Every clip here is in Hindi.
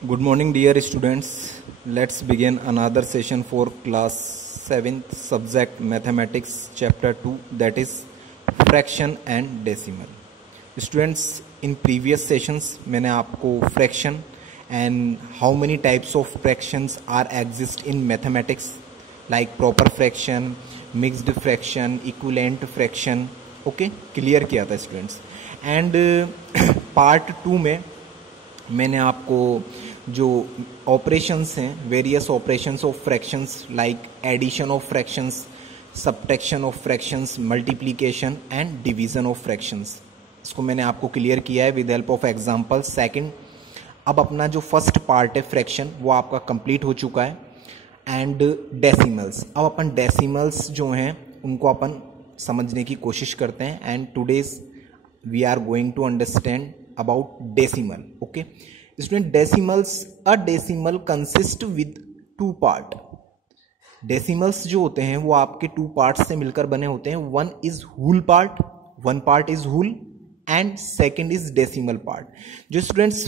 Good morning, dear students. Let's begin another session for class 7th subject mathematics chapter 2, that is fraction and decimal. Students, in previous sessions मैंने आपको fraction and how many types of fractions are exist in mathematics like proper fraction, mixed fraction, equivalent fraction, okay, clear किया था students. And part 2 में मैंने आपको जो ऑपरेशंस हैं, various operations of fractions like addition of fractions, subtraction of fractions, multiplication and division of fractions, इसको मैंने आपको क्लियर किया है with help of example. Second, अब अपना जो फर्स्ट पार्ट है फ्रैक्शन वो आपका कंप्लीट हो चुका है. एंड डेसिमल्स, अब अपन डेसिमल्स जो हैं उनको अपन समझने की कोशिश करते हैं. And today's we are going to understand about decimal. Okay student, decimals, a decimal consist with two part. decimals जो होते हैं वो आपके two parts से मिलकर बने होते हैं. one is whole part, one part is whole and second is decimal part. जो students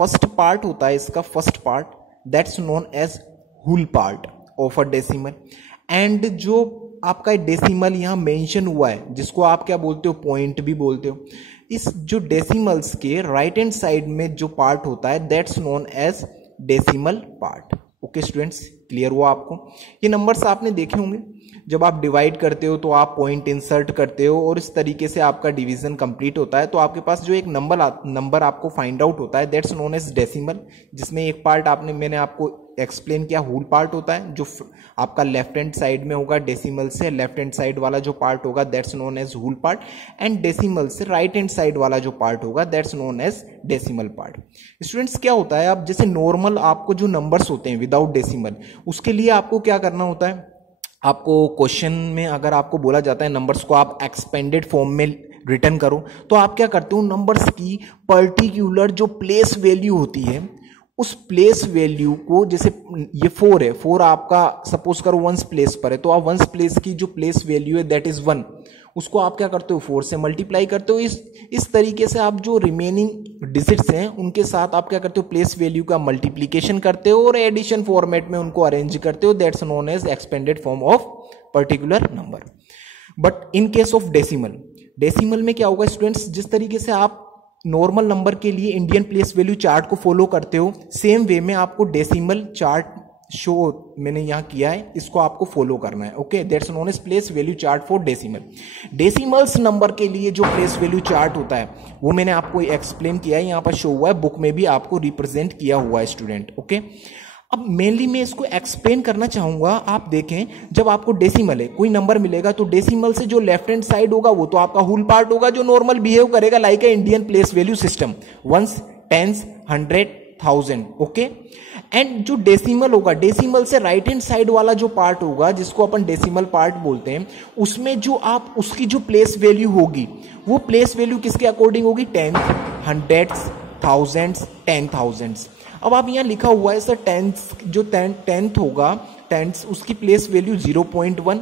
first part होता है इसका first part, that's known as whole part of a decimal. and जो आपका डेसिमल यहाँ मेंशन हुआ है जिसको आप क्या बोलते हो, पॉइंट भी बोलते हो, इस जो डेसिमल्स के राइट हैंड साइड में जो पार्ट होता है that's known as decimal part. Okay students, clear हुआ आपको? ये नंबर्स आपने देखे होंगे, जब आप डिवाइड करते हो तो आप पॉइंट इंसर्ट करते हो और इस तरीके से आपका डिवीजन कंप्लीट होता है. तो आपके पास जो एक नंबर आपको फाइंड आउट होता है दैट्स नोन एज डेसिमल, जिसमें एक पार्ट मैंने आपको एक्सप्लेन किया होल पार्ट होता है जो आपका लेफ्ट हैंड साइड में होगा. डेसिमल से लेफ्ट हैंड साइड वाला जो पार्ट होगा that's known as whole part, and decimal से राइट हैंड साइड वाला जो पार्ट होगा that's known as decimal part. Students क्या होता है, अब जैसे नॉर्मल आपको जो नंबर्स होते हैं विदाउट डेसिमल, उसके लिए आपको क्या करना होता है, आपको क्वेश्चन में अगर आपको बोला जाता है नंबर्स को आप एक्सपेंडेड फॉर्म में रिटर्न करो, तो आप क्या करते हो, नंबर्स की पर्टिकुलर जो प्लेस वैल्यू होती है उस प्लेस वैल्यू को, जैसे ये 4 है, 4 आपका सपोज करो वंस प्लेस पर है, तो आप वंस प्लेस की जो प्लेस वैल्यू है दैट इज 1, उसको आप क्या करते हो 4 से मल्टीप्लाई करते हो. इस तरीके से आप जो रिमेनिंग डिजिट्स हैं उनके साथ आप क्या करते हो, प्लेस वैल्यू का मल्टीप्लीकेशन करते हो और एडिशन फॉर्मेट में उनको अरेंज करते हो. That's known as expanded form of particular number. But in case of decimal में क्या होगा स्टूडेंट्स, जिस तरीके से आप नॉर्मल नंबर के लिए इंडियन प्लेस वैल्यू चार्ट को फॉलो करते हो, सेम वे में आपको डेसिमल चार्ट शो मैंने यहां किया है, इसको आपको फॉलो करना है. Okay, that's known as place value chart for decimal. Decimals number के लिए जो प्लेस वैल्यू चार्ट होता है वो मैंने आपको एक्सप्लेन किया है, यहां पर शो हुआ है, बुक में भी आपको रिप्रेजेंट किया हुआ है स्टूडेंट. ओके, अब मेनली मैं इसको एक्सप्लेन करना चाहूंगा. आप देखें, जब आपको डेसिमल है, कोई नंबर मिलेगा तो डेसिमल से जो लेफ्ट हैंड साइड होगा वो तो आपका होल पार्ट होगा जो नॉर्मल बिहेव करेगा like a Indian place value system, ones, tens, 100, 1000. Okay, and जो डेसिमल होगा, डेसिमल से राइट हैंड साइड वाला जो पार्ट होगा जिसको अपन डेसिमल पार्ट बोलते हैं, उसमें जो आप उसकी जो प्लेस वैल्यू होगी वो प्लेस वैल्यू किसके अकॉर्डिंग होगी, 10, 100, 1000, 10,000. अब आप यहाँ लिखा हुआ है सर जो टेंथ होगा, टेंथ उसकी प्लेस वैल्यू 0.1.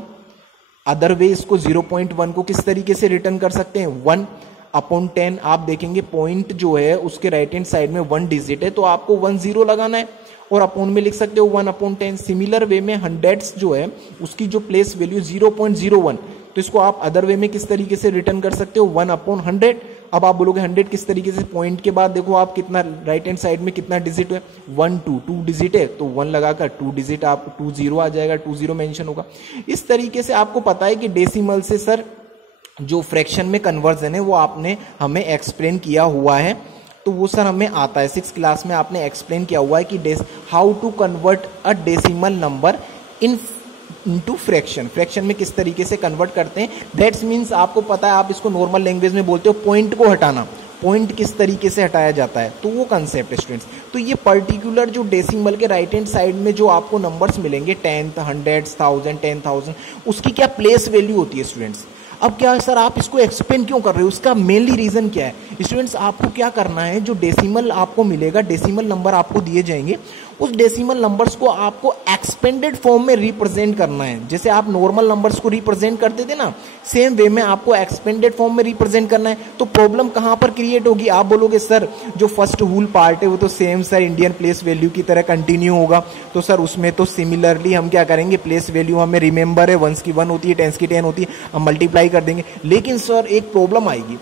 अदर वे इसको 0.1 को किस तरीके से रिटर्न कर सकते हैं, 1/10. आप देखेंगे पॉइंट जो है उसके राइट हैंड साइड में 1 डिजिट है तो आपको 10 लगाना है और अपॉन में लिख सकते हो 1/10. सिमिलर वे में हंड्रेड्स जो है उसकी जो प्लेस वैल्यू 0.01, तो इसको आप अदर वे में किस तरीके से रिटर्न कर सकते हो, 1/100. अब आप बोलोगे 100 किस तरीके से, पॉइंट के बाद देखो आप कितना राइट हैंड साइड में कितना डिजिट है, 1 2 डिजिट है तो 1 लगाकर 2 डिजिट आप 20 आ जाएगा, 20 मेंशन होगा. इस तरीके से आपको पता है कि डेसिमल से सर जो फ्रैक्शन में कन्वर्जन है वो आपने हमें एक्सप्लेन किया हुआ है, तो वो सर हमें आता है 6th क्लास में आपने एक्सप्लेन किया हुआ है कि how to convert a decimal number into fraction, fraction में किस तरीके से कन्वर्ट करते हैं. दैट्स मीन्स आपको पता है, आप इसको नॉर्मल लैंग्वेज में बोलते हो पॉइंट को हटाना, पॉइंट किस तरीके से हटाया जाता है, तो वो कंसेप्ट है स्टूडेंट्स. तो ये पर्टिकुलर जो डेसिमल के राइट हैंड साइड में जो आपको नंबर्स मिलेंगे 10, 100, 1000, 10,000, उसकी क्या प्लेस वैल्यू होती है स्टूडेंट्स. अब क्या सर आप इसको एक्सप्लेन क्यों कर रहे हो, उसका मेनली रीजन क्या है स्टूडेंट्स, आपको क्या करना है, जो डेसिमल आपको मिलेगा, डेसिमल नंबर आपको दिए जाएंगे उस डेसिमल नंबर्स को आपको एक्सपेंडेड फॉर्म में रिप्रेजेंट करना है। जैसे आप नॉर्मल नंबर्स को रिप्रेजेंट करते थे ना, सेम वे में आपको एक्सपेंडेड फॉर्म में रिप्रेजेंट करना है। तो प्रॉब्लम कहां पर क्रिएट होगी, आप बोलोगे सर जो फर्स्ट होल पार्ट है वो तो same sir Indian place value की तरह कंटिन्यू होगा, तो सर उसमें तो सिमिलरली हम क्या करेंगे, प्लेस वैल्यू हमें रिमेंबर है, वंस की 1 होती है, टेंस की 10 होती है, हम मल्टीप्लाई कर देंगे। लेकिन सर एक प्रॉब्लम आएगी,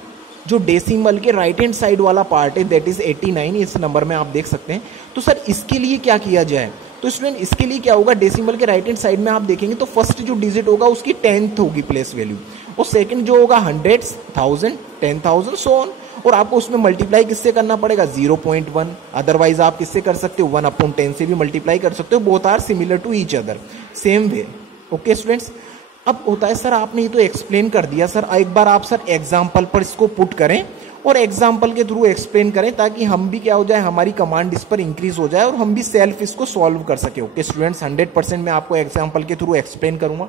जो डेसिमल के राइट हैंड साइड वाला पार्ट है दैट इज 89, इस नंबर में आप देख सकते हैं। तो सर इसके लिए क्या किया जाए, तो स्टूडेंट इसके लिए क्या होगा, डेसिमल के राइट हैंड साइड में आप देखेंगे तो फर्स्ट जो डिजिट होगा उसकी 10th होगी प्लेस वैल्यू, और सेकंड जो होगा 100, 1000, 10,000 सो ऑन, और आपको उसमें मल्टीप्लाई किससे करना पड़ेगा, 0.1। अदरवाइज आप किससे कर सकते हो, 1/10 से भी मल्टीप्लाई कर सकते हो। Both are similar to each other, same way. Okay students, अब होता है सर आपने ये तो एक्सप्लेन कर दिया, सर एक बार आप सर एग्जाम्पल पर इसको पुट करें और एग्जाम्पल के थ्रू एक्सप्लेन करें, ताकि हम भी क्या हो जाए, हमारी कमांड इस पर इंक्रीज हो जाए और हम भी सेल्फ इसको सॉल्व कर सके। ओके स्टूडेंट्स, 100% मैं आपको एग्जाम्पल के थ्रू एक्सप्लेन करूंगा।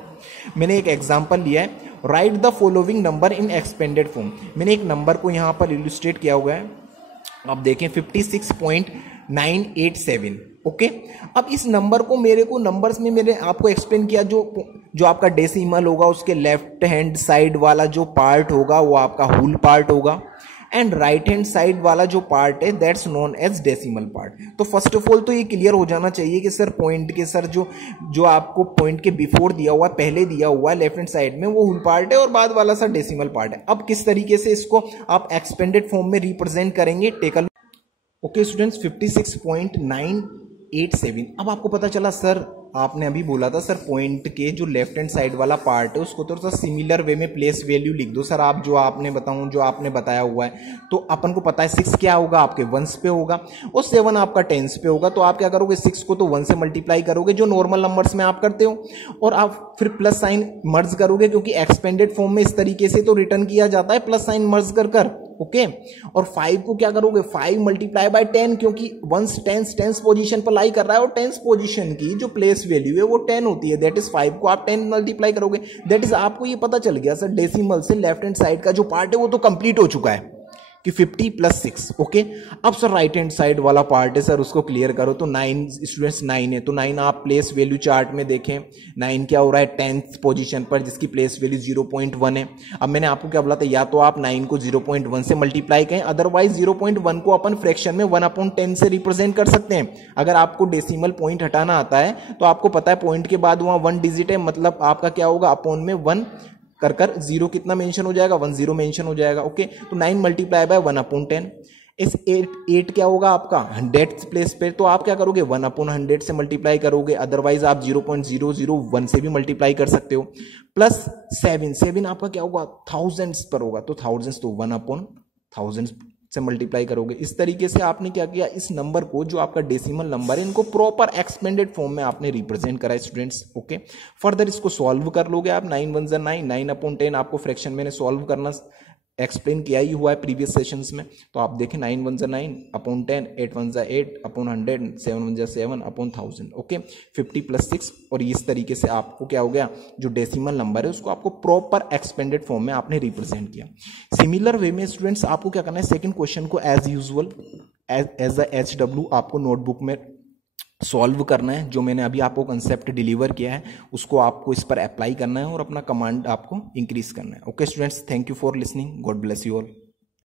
मैंने एक एग्जाम्पल लिया है, right the following number in expanded form. मैंने एक नंबर को यहाँ पर इलस्ट्रेट किया हुआ है, आप देखें 56.987। ओके, अब इस नंबर को मेरे को नंबर्स में मैंने आपको एक्सप्लेन किया, जो आपका डेसिमल होगा उसके लेफ्ट हैंड साइड वाला जो पार्ट होगा वो आपका होल पार्ट होगा, एंड राइट हैंड साइड वाला जो पार्ट है that's known as decimal part. तो फर्स्ट ऑफ ऑल तो ये क्लियर हो जाना चाहिए कि सर पॉइंट के सर जो आपको पॉइंट के बिफोर दिया हुआ है, पहले दिया हुआ है लेफ्ट हैंड साइड में, वो होल पार्ट है और बाद वाला सर डेसिमल पार्ट है। अब किस तरीके से इसको आप एक्सपेंडेड फॉर्म में रिप्रेजेंट करेंगे, take a look. Okay students, 56.987। अब आपको पता चला सर, आपने अभी बोला था सर पॉइंट के जो लेफ्ट हैंड साइड वाला पार्ट है उसको थोड़ा सा सिमिलर वे में प्लेस वैल्यू लिख दो। सर आप जो आपने बताया हुआ है, तो अपन को पता है 6 क्या होगा, आपके 1s पे होगा और 7 आपका 10s पे होगा। तो आप क्या करोगे, 6 को तो 1 से मल्टीप्लाई करोगे जो नॉर्मल नंबर्स में आप करते हो, और आप फिर प्लस साइन मर्ज करोगे, क्योंकि एक्सपेंडेड फॉर्म में इस तरीके से तो रिटर्न किया जाता है प्लस साइन मर्ज कर। ओके, और 5 को क्या करोगे, 5 मल्टीप्लाई बाय 10, क्योंकि 1s 10th पोजीशन पर लाई कर रहा है और 10th पोजीशन की जो प्लेस वैल्यू है वो 10 होती है, दैट इज 5 को आप 10 मल्टीप्लाई करोगे। दैट इज आपको ये पता चल गया सर डेसिमल से लेफ्ट हैंड साइड का जो पार्ट है वो तो कंप्लीट हो चुका है कि 50 + 6। ओके, अब सर राइट हैंड साइड वाला पार्ट है सर, उसको क्लियर करो। तो 9 स्टूडेंट्स 9 है, तो 9 आप प्लेस वैल्यू चार्ट में देखें, 9 क्या हो रहा है 10th पोजीशन पर, जिसकी प्लेस वैल्यू 0.1 है। अब मैंने आपको क्या बोला था, या तो आप 9 को 0.1 से मल्टीप्लाई करें, अदरवाइज 0.1 को अपन फ्रैक्शन में 1/10 से रिप्रेजेंट कर सकते हैं। अगर आपको डेसिमल पॉइंट हटाना आता है तो आपको पता है पॉइंट के बाद वहां 1 डिजिट है, मतलब आपका क्या होगा, अपॉन में 1 कर 0 कितना मेंशन हो जाएगा, 10 मेंशन हो जाएगा। ओके, तो 9 मल्टीप्लाई बाय 1/10। इस 8 क्या होगा आपका 100th प्लेस पे, तो आप क्या करोगे 1/100 से मल्टीप्लाई करोगे, अदरवाइज आप 0.001 से भी मल्टीप्लाई कर सकते हो। प्लस 7 आपका क्या होगा, थाउजेंड्स पर होगा, तो थाउजेंड्स तो 1/1000 से मल्टीप्लाई करोगे। इस तरीके से आपने क्या किया, इस नंबर को जो आपका डेसिमल नंबर है इनको प्रॉपर एक्सपेंडेड फॉर्म में आपने रिप्रेजेंट करा स्टूडेंट्स। ओके, फर्दर इसको सॉल्व कर लोगे आप, 9 1 9, 9/10 आपको फ्रैक्शन मैंने सॉल्व करना एक्सप्लेन किया ही हुआ है प्रीवियस सेशंस में। तो आप देखें 9 1 9/10, 8 1 8/100, 7 1 7/1000। ओके, 50 + 6, और इस तरीके से आपको क्या हो गया, जो डेसिमल नंबर है उसको आपको प्रॉपर एक्सपेंडेड फॉर्म में आपने रिप्रेजेंट किया। सिमिलर वे में स्टूडेंट्स आपको क्या करना है, सेकंड क्वेश्चन को as usual as a HW आपको नोटबुक में सॉल्व करना है। जो मैंने अभी आपको कंसेप्ट डिलीवर किया है उसको आपको इस पर अप्लाई करना है और अपना कमांड आपको इंक्रीज करना है। Okay students, thank you for listening, God bless you all.